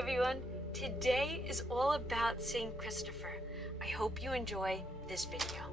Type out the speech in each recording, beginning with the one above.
everyone. Today is all about St. Christopher. I hope you enjoy this video.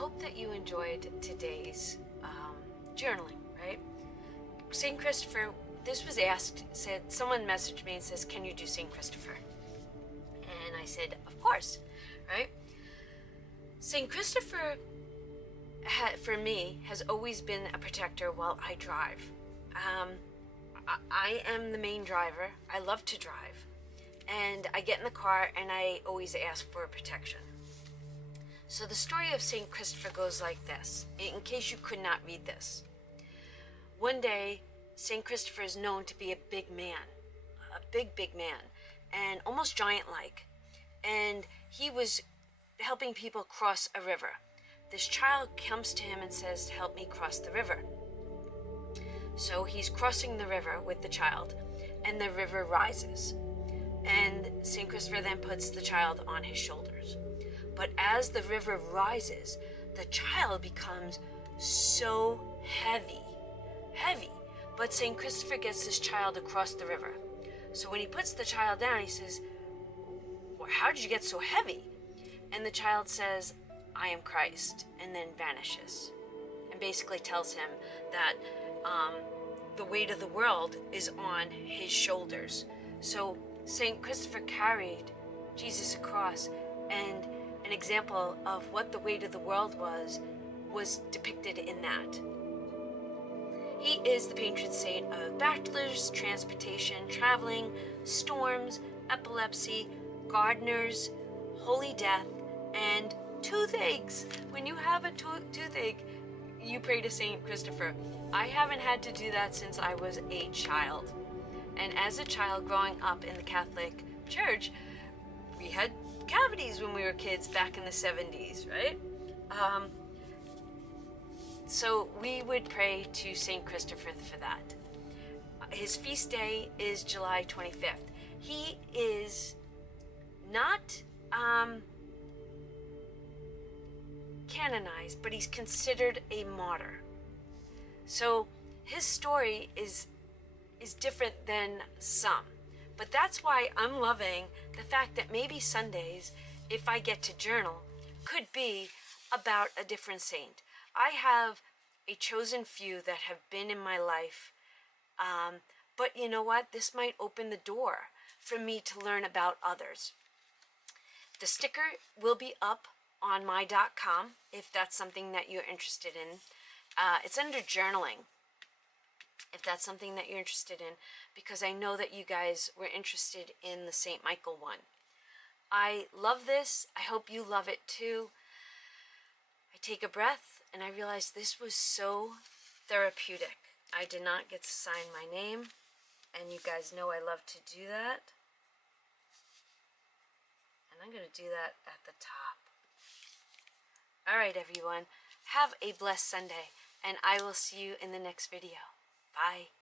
hope that you enjoyed today's journaling, right? St. Christopher, this was asked, someone messaged me and says, can you do St. Christopher? And I said, of course, right? St. Christopher, for me, has always been a protector while I drive. I am the main driver. I love to drive. And I get in the car and I always ask for protection. So the story of St. Christopher goes like this, in case you could not read this. One day, St. Christopher is known to be a big man, a big man, and almost giant-like. And he was helping people cross a river. This child comes to him and says, help me cross the river. So he's crossing the river with the child, and the river rises. And St. Christopher then puts the child on his shoulders. But as the river rises, the child becomes so heavy. But St. Christopher gets this child across the river. So when he puts the child down, he says, well, how did you get so heavy? And the child says, I am Christ, and then vanishes. And basically tells him that the weight of the world is on his shoulders. So St. Christopher carried Jesus across, and an example of what the weight of the world was depicted in that. He is the patron saint of bachelors, transportation, traveling, storms, epilepsy, gardeners, holy death, and toothaches. When you have a toothache, you pray to St. Christopher. I haven't had to do that since I was a child. And as a child growing up in the Catholic Church, we had cavities when we were kids back in the 70s, right? So we would pray to St. Christopher for that. His feast day is July 25th. He is not canonized, but he's considered a martyr. So his story is different than some. But that's why I'm loving the fact that maybe Sundays, if I get to journal, could be about a different saint. I have a chosen few that have been in my life. But you know what? This might open the door for me to learn about others. The sticker will be up on my.com if that's something that you're interested in. It's under journaling, if that's something that you're interested in, because I know that you guys were interested in the St. Michael one. I love this. I hope you love it too. I take a breath and I realize this was so therapeutic. I did not get to sign my name, and you guys know I love to do that. And I'm going to do that at the top. All right, everyone. Have a blessed Sunday, and I will see you in the next video. Bye.